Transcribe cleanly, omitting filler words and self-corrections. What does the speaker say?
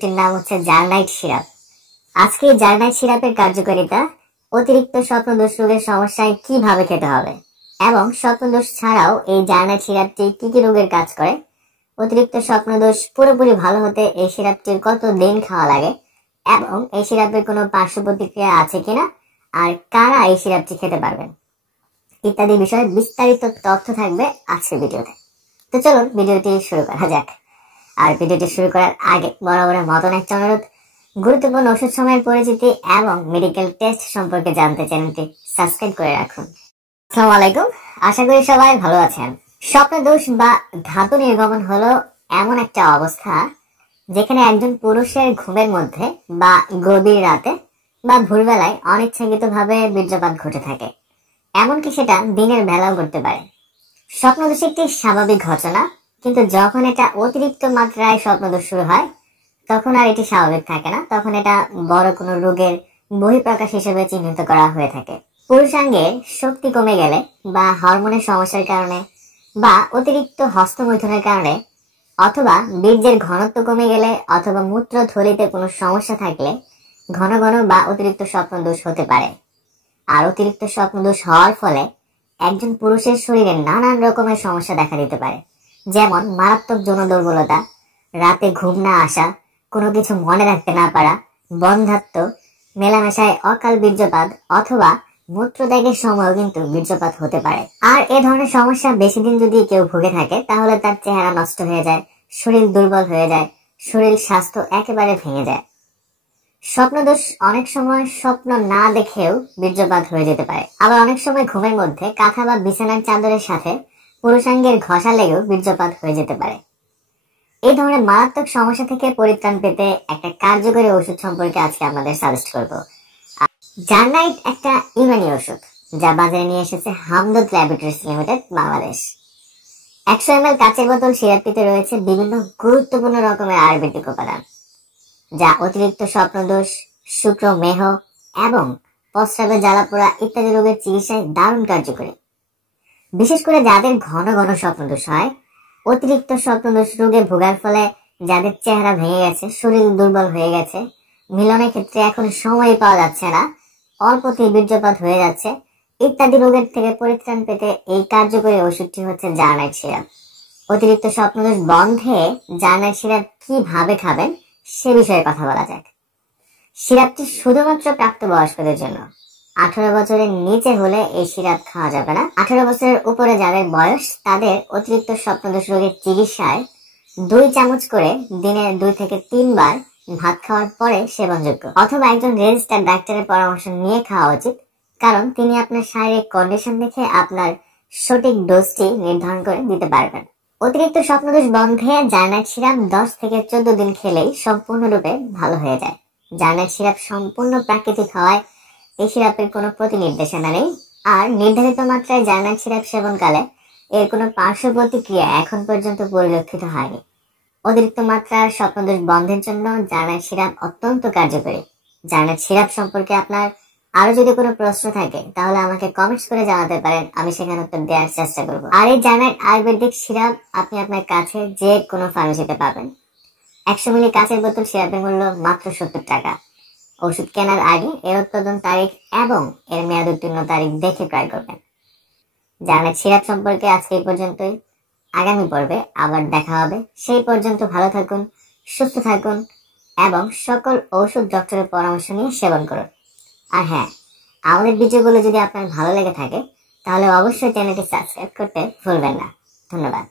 ওষুধটির নাম হচ্ছে জার্নাইট সিরাপ। আজকে এই জার্নাইট সিরাপের কার্যকারিতা, অতিরিক্ত স্বপ্নদোষ রোগের সমস্যায় কিভাবে খেতে হবে এবং স্বপ্নদোষ ছাড়াও এই জার্নাইট সিরাপটি কি কি রোগের কাজ করে, অতিরিক্ত স্বপ্নদোষ পুরোপুরি ভালো হতে এই সিরাপটির কত দিন খাওয়া লাগে এবং এই সিরাপের কোনো পার্শ্ব প্রতিক্রিয়া আছে কিনা, আর কারা এই সিরাপটি খেতে পারবেন ইত্যাদি বিষয়ে বিস্তারিত তথ্য থাকবে আজকের ভিডিওতে। তো চলুন ভিডিওটি শুরু করা যাক। আর ভিডিওটি শুরু করার আগে বরাবরের মতন একটা অনুরোধ, গুরুত্বপূর্ণ ওষুধ সময়ের পরিচিতি এবং মেডিকেল টেস্ট সম্পর্কে জানতে চ্যানেলটি সাবস্ক্রাইব করে রাখুন। আসসালামু আলাইকুম, আশা করি সবাই ভালো আছেন। স্বপ্নদোষ বা ধাতু নির্গমন হলো এমন একটা অবস্থা যেখানে একজন পুরুষের ঘুমের মধ্যে বা গভীর রাতে বা ভোরবেলায় অনিচ্ছাকৃতভাবে বীর্যপাত ঘটে থাকে, এমনকি সেটা দিনের বেলাও ঘটতে পারে। স্বপ্নদোষ একটি স্বাভাবিক ঘটনা, কিন্তু যখন এটা অতিরিক্ত মাত্রায় স্বপ্নদোষ শুরু হয় তখন আর এটি স্বাভাবিক থাকে না, তখন এটা বড় কোনো রোগের বহিঃপ্রকাশ হিসেবে চিহ্নিত করা হয়ে থাকে। পুরুষাঙ্গে শক্তি কমে গেলে বা হরমোনের সমস্যার কারণে বা অতিরিক্ত হস্তমৈথুনের কারণে অথবা বীর্যের ঘনত্ব কমে গেলে অথবা মূত্রথলিতে কোনো সমস্যা থাকলে ঘন ঘন বা অতিরিক্ত স্বপ্নদোষ হতে পারে। আর অতিরিক্ত স্বপ্নদোষ হওয়ার ফলে একজন পুরুষের শরীরে নানান রকমের সমস্যা দেখা দিতে পারে, যেমন মারাত্মক যৌন দুর্বলতা, রাতে ঘুম না আসা, কোনো কিছু মনে রাখতে না পারা, বন্ধ্যাত্ব, মেলামেশায় অকাল বীর্যপাত অথবা মূত্রত্যাগের সময়ও কিন্তু বীর্যপাত হতে পারে। আর এ ধরনের সমস্যা বেশি দিন যদি কেউ ভুগে থাকে তাহলে তার চেহারা নষ্ট হয়ে যায়, শরীর দুর্বল হয়ে যায়, শরীর স্বাস্থ্য একেবারে ভেঙে যায়। স্বপ্নদোষ অনেক সময় স্বপ্ন না দেখেও বীর্যপাত হয়ে যেতে পারে, আবার অনেক সময় ঘুমের মধ্যে কাঁথা বা বিছানার চাদরের সাথে পুরুষাঙ্গের ঘষা লেগেও বীর্যপাত হয়ে যেতে পারে। এই ধরনের মারাত্মক সমস্যা থেকে পরিত্রাণ পেতে একটা কার্যকরী ওষুধ সম্পর্কে আজকে আপনাদের সাজেস্ট করব। জার্নাইট একটা ইউনানি ওষুধ যা বাজারে নিয়ে এসেছে Hamdard laboratories limited, Bangladesh. 100 ml কাচের বোতল সিরাপটিতে রয়েছে বিভিন্ন গুরুত্বপূর্ণ রকমের আয়ুর্বেদিক উপাদান যা অতিরিক্ত স্বপ্নদোষ, শুক্রমেহ এবং প্রস্রাবে জ্বালাপোড়া ইত্যাদি রোগের চিকিৎসায় দারুণ কার্যকরী। বিশেষ করে যাদের ঘন ঘন স্বপ্নদোষ হয়, অতিরিক্ত স্বপ্নদোষ রোগে ভোগার ফলে যাদের চেহারা ভেঙে গেছে, শরীর দুর্বল হয়ে গেছে, মিলনের ক্ষেত্রে এখন সময় পাওয়া যাচ্ছে না, অল্পতেই বীর্যপাত হয়ে যাচ্ছে ইত্যাদি রোগের থেকে পরিত্রাণ পেতে এই কার্যকরী ওষুধটি হচ্ছে জার্নাইট সিরাপ। অতিরিক্ত স্বপ্নদোষ বন্ধে জার্নাইট সিরাপ কিভাবে খাবেন সে বিষয়ে কথা বলা যাক। সিরাপটি শুধুমাত্র প্রাপ্তবয়স্কদের জন্য। 18 বছরের নিচে হলে এই সিরাপ খাওয়া যাবে না। 18 বছরের উপরে যাদের বয়স তাদের অতিরিক্ত স্বপ্নদোষ রোগের চিকিৎসায় 2 চামচ করে দিনে 2 থেকে 3 বার ভাত খাওয়ার পরে সেবনযোগ্য, অথবা একজন রেজিস্টার্ড ডাক্তারের পরামর্শ নিয়ে খাওয়া উচিত, কারণ তিনি আপনার শারীরিক কন্ডিশন দেখে আপনার সঠিক ডোজটি নির্ধারণ করে দিতে পারবেন। অতিরিক্ত স্বপ্নদোষ বন্ধে জার্নাইট সিরাপ 10 থেকে 14 দিন খেলেই সম্পূর্ণরূপে ভালো হয়ে যায়। জার্নাইট সিরাপ সম্পূর্ণ প্রাকৃতিক হওয়ায় এই সিরাপের কোনো প্রতিনির্দেশনা নেই, আর নির্ধারিত মাত্রায় জার্নাইট সিরাপ সেবনকালে এর কোনো পার্শ্ব প্রতিক্রিয়া এখন পর্যন্ত পরিলক্ষিত হয়নি। অতিরিক্ত মাত্রার স্বপ্নদোষ বন্ধের জন্য জার্নাইট সিরাপ অত্যন্ত কার্যকরী। জার্নাইট সিরাপ সম্পর্কে আপনার আরো যদি কোনো প্রশ্ন থাকে তাহলে আমাকে কমেন্টস করে জানাতে পারেন, আমি সেখানে উত্তর দেওয়ার চেষ্টা করব। আর এই জার্নাইট আয়ুর্বেদিক সিরাপ আপনি আপনার কাছে যে কোনো ফার্মেসিতে পাবেন। 100 মিলি কাচের বোতল সিরাপের মূল্য মাত্র 70 টাকা। ওষুধ কেনার আগে এর উৎপাদন তারিখ এবং এর মেয়াদ উত্তীর্ণ তারিখ দেখে ক্রয় করবেন। জার্নাইট সিরাপ সম্পর্কে আজকে এই পর্যন্তই। আগামী পর্বে আবার দেখা হবে। সেই পর্যন্ত ভালো থাকুন, সুস্থ থাকুন এবং সকল ঔষধ ডক্টরের পরামর্শ নিয়ে সেবন করুন। আর হ্যাঁ, আমাদের ভিডিওগুলো যদি আপনার ভালো লেগে থাকে তাহলে অবশ্যই চ্যানেলটি সাবস্ক্রাইব করতে ভুলবেন না। ধন্যবাদ।